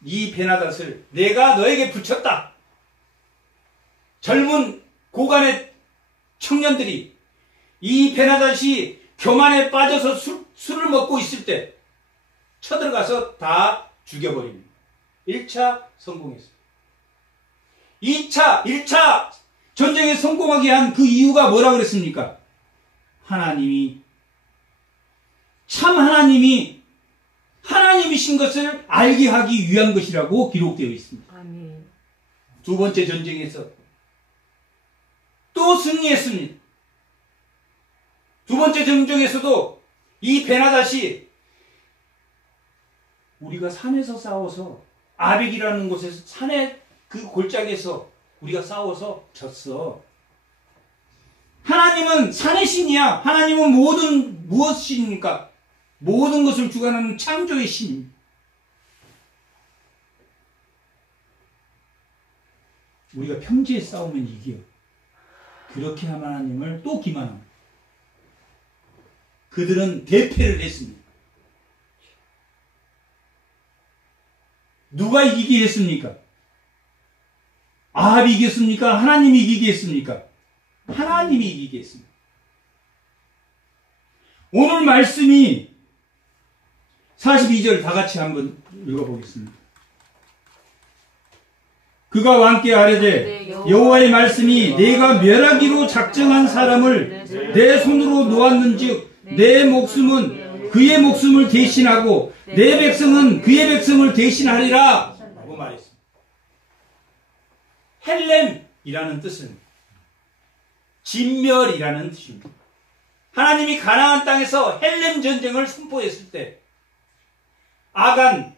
이 베나닷을 내가 너에게 붙였다. 젊은 고관의 청년들이 이 베나닷이 교만에 빠져서 술을 먹고 있을 때 쳐들어가서 다 죽여버립니다. 1차 성공했습니다. 1차 전쟁에 성공하게 한 그 이유가 뭐라고 그랬습니까? 참 하나님이신 것을 알게 하기 위한 것이라고 기록되어 있습니다. 아멘. 두 번째 전쟁에서 또 승리했습니다. 두 번째 전쟁에서도 이 베나닷이 우리가 산에서 싸워서 아벡이라는 곳에서 산의 그 골짜기에서 우리가 싸워서 졌어. 하나님은 산의 신이야. 하나님은 무엇이니까? 모든 것을 주관하는 창조의 신입니다. 우리가 평지에 싸우면 이겨. 그렇게 하나님을 또 기만합니다. 그들은 대패를 했습니다. 누가 이기게 했습니까? 아합이 이겼습니까? 하나님이 이기게 했습니까? 하나님이 이기게 했습니다. 오늘 말씀이 42절 다 같이 한번 읽어보겠습니다. 그가 왕께 아뢰되 여호와의 말씀이 내가 멸하기로 작정한 사람을 내 손으로 놓았는즉 내 목숨은 그의 목숨을 대신하고 내 백성은 그의 백성을 대신하리라 라고 말했습니다. 헬렘이라는 뜻은 진멸이라는 뜻입니다. 하나님이 가나안 땅에서 헬렘 전쟁을 선포했을 때 아간은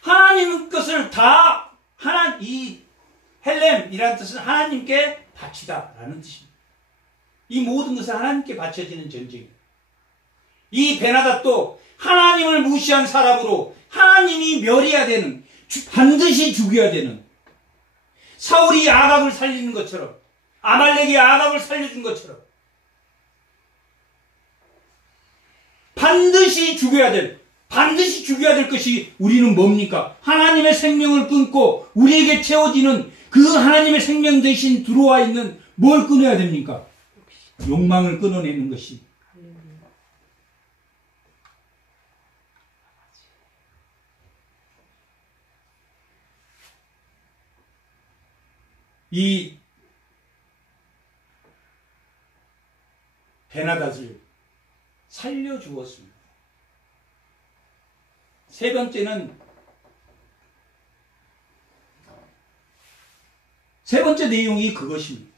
하나님 것을 다 이 헬렘이라는 뜻은 하나님께 바치다라는 뜻입니다. 이 모든 것은 하나님께 바쳐지는 전쟁입니다. 이 베나닷도 하나님을 무시한 사람으로 하나님이 멸해야 되는, 반드시 죽여야 되는, 사울이 아합을 살리는 것처럼, 아말렉이 아합을 살려준 것처럼 반드시 죽여야 될 것이 우리는 뭡니까? 하나님의 생명을 끊고 우리에게 채워지는 그 하나님의 생명 대신 들어와 있는 뭘 끊어야 됩니까? 욕망을 끊어내는 것이. 이 베나닷을 살려주었습니다. 세 번째 내용이 그것입니다.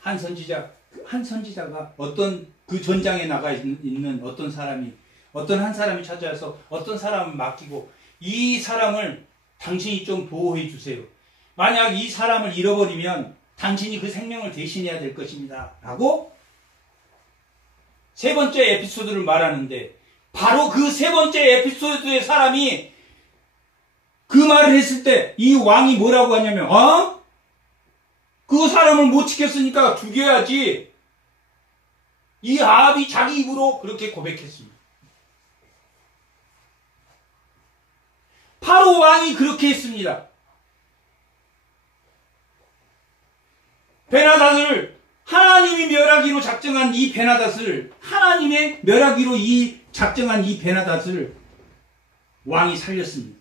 한 선지자가 어떤 그 전장에 나가 있는 어떤 한 사람이 찾아와서 어떤 사람을 맡기고 이 사람을 당신이 좀 보호해 주세요. 만약 이 사람을 잃어버리면 당신이 그 생명을 대신해야 될 것입니다. 라고 세 번째 에피소드를 말하는데 바로 그 세 번째 에피소드의 사람이 그 말을 했을 때 이 왕이 뭐라고 하냐면 그 사람을 못 지켰으니까 죽여야지. 이 아합이 자기 입으로 그렇게 고백했습니다. 바로 왕이 그렇게 했습니다. 베나닷을 하나님이 멸하기로 작정한 이 베나닷을 하나님의 멸하기로 작정한 이 베나닷을 왕이 살렸습니다.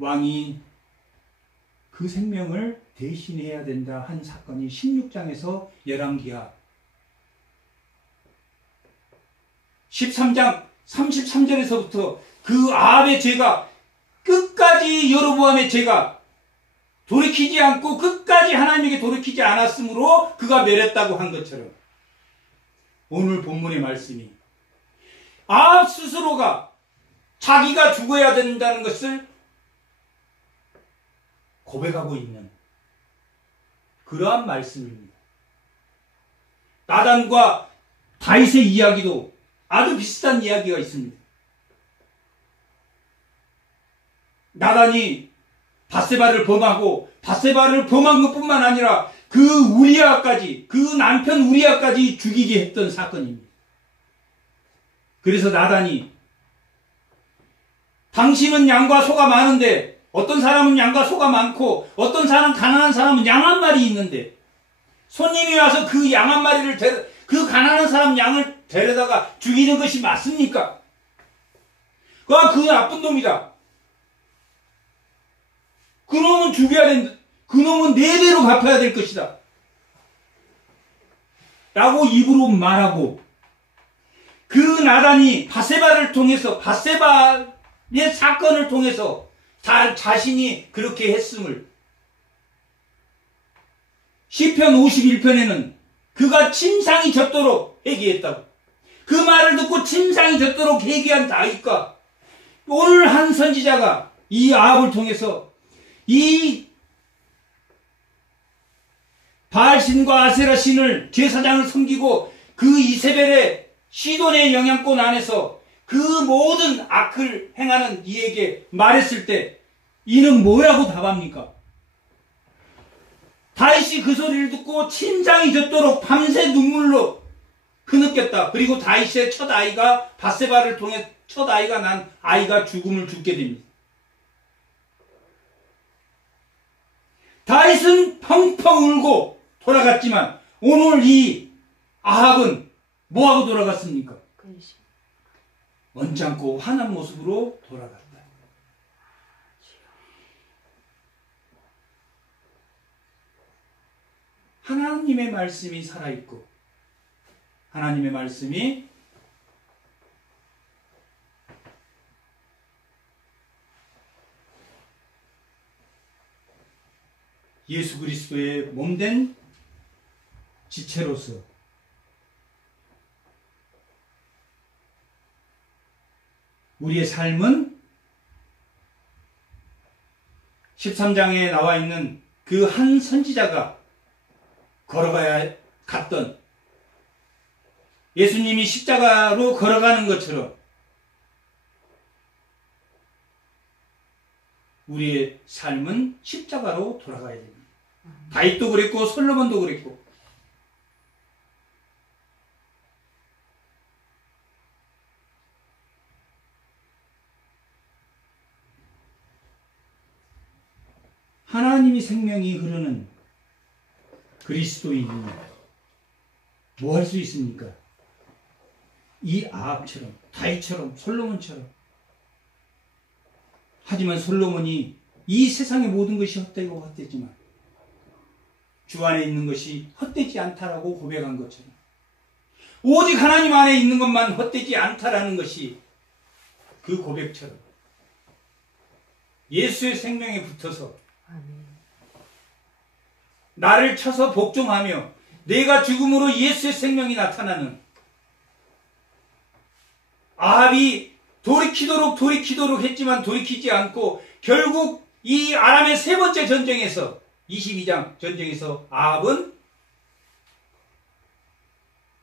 왕이 그 생명을 대신해야 된다 한 사건이 16장에서 열왕기하 13장 33절에서부터 그 아합의 죄가 끝까지 여로보암의 죄가 돌이키지 않고 끝까지 하나님에게 돌이키지 않았으므로 그가 멸했다고 한 것처럼 오늘 본문의 말씀이 아합 스스로가 자기가 죽어야 된다는 것을 고백하고 있는 그러한 말씀입니다. 나단과 다윗의 이야기도 아주 비슷한 이야기가 있습니다. 나단이 밧세바를 범하고 밧세바를 범한 것뿐만 아니라 그 우리아까지 그 남편 우리아까지 죽이게 했던 사건입니다. 그래서 나단이 당신은 양과 소가 많은데 어떤 사람은 양과 소가 많고 어떤 사람 가난한 사람은 양 한 마리 있는데 손님이 와서 그 양 한 마리를 그 가난한 사람 양을 데려다가 죽이는 것이 맞습니까? 그 나쁜 놈이다. 그 놈은 죽여야 된다. 그 놈은 네 배로 갚아야 될 것이다. 라고 입으로 말하고 그 나단이 밧세바를 통해서 밧세바의 사건을 통해서 자신이 그렇게 했음을 시편 51편에는 그가 침상이 젖도록 회개했다고 그 말을 듣고 침상이 젖도록 회개한 다윗과 오늘 한 선지자가 이 아합을 통해서 이 바알신과 아세라신을 제사장을 섬기고 그 이세벨의 시돈의 영향권 안에서 그 모든 악을 행하는 이에게 말했을 때 이는 뭐라고 답합니까? 다윗이 그 소리를 듣고 침상이 젖도록 밤새 눈물로 흐느꼈다. 그리고 다윗의 첫 아이가 밧세바를 통해 첫 아이가 난 아이가 죽음을 죽게 됩니다. 다윗은 펑펑 울고 돌아갔지만 오늘 이 아합은 뭐하고 돌아갔습니까? 언짢고 화난 모습으로 돌아갔다. 하나님의 말씀이 살아있고 하나님의 말씀이 예수 그리스도의 몸된 지체로서 우리의 삶은 13장에 나와 있는 그 한 선지자가 걸어가야 갔던 예수님이 십자가로 걸어가는 것처럼 우리의 삶은 십자가로 돌아가야 됩니다. 다윗도 그랬고 솔로몬도 그랬고 하나님이 생명이 흐르는 그리스도인이 뭐 할 수 있습니까? 이 아합처럼 다윗처럼 솔로몬처럼. 하지만 솔로몬이 이 세상의 모든 것이 헛되고 헛되지만 주 안에 있는 것이 헛되지 않다라고 고백한 것처럼 오직 하나님 안에 있는 것만 헛되지 않다라는 것이 그 고백처럼 예수의 생명에 붙어서 나를 쳐서 복종하며 내가 죽음으로 예수의 생명이 나타나는 아합이 돌이키도록 했지만 돌이키지 않고 결국 이 아람의 세 번째 전쟁에서 22장 전쟁에서 아합은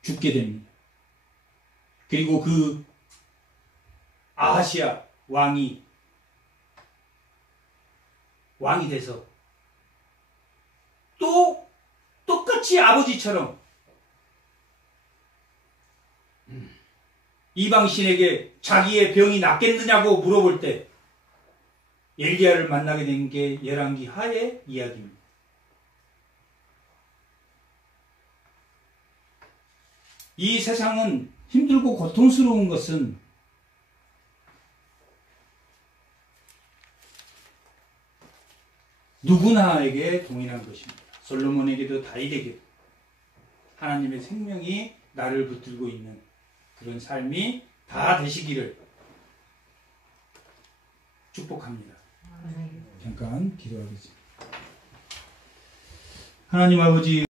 죽게 됩니다. 그리고 그 아하시아 왕이 돼서 또 똑같이 아버지처럼 이방신에게 자기의 병이 낫겠느냐고 물어볼 때 엘리야를 만나게 된 게 열왕기 하의 이야기입니다. 이 세상은 힘들고 고통스러운 것은 누구나에게 동일한 것입니다. 솔로몬에게도 다윗에게도 하나님의 생명이 나를 붙들고 있는 그런 삶이 다 되시기를 축복합니다. 잠깐 기도하겠습니다. 하나님 아버지,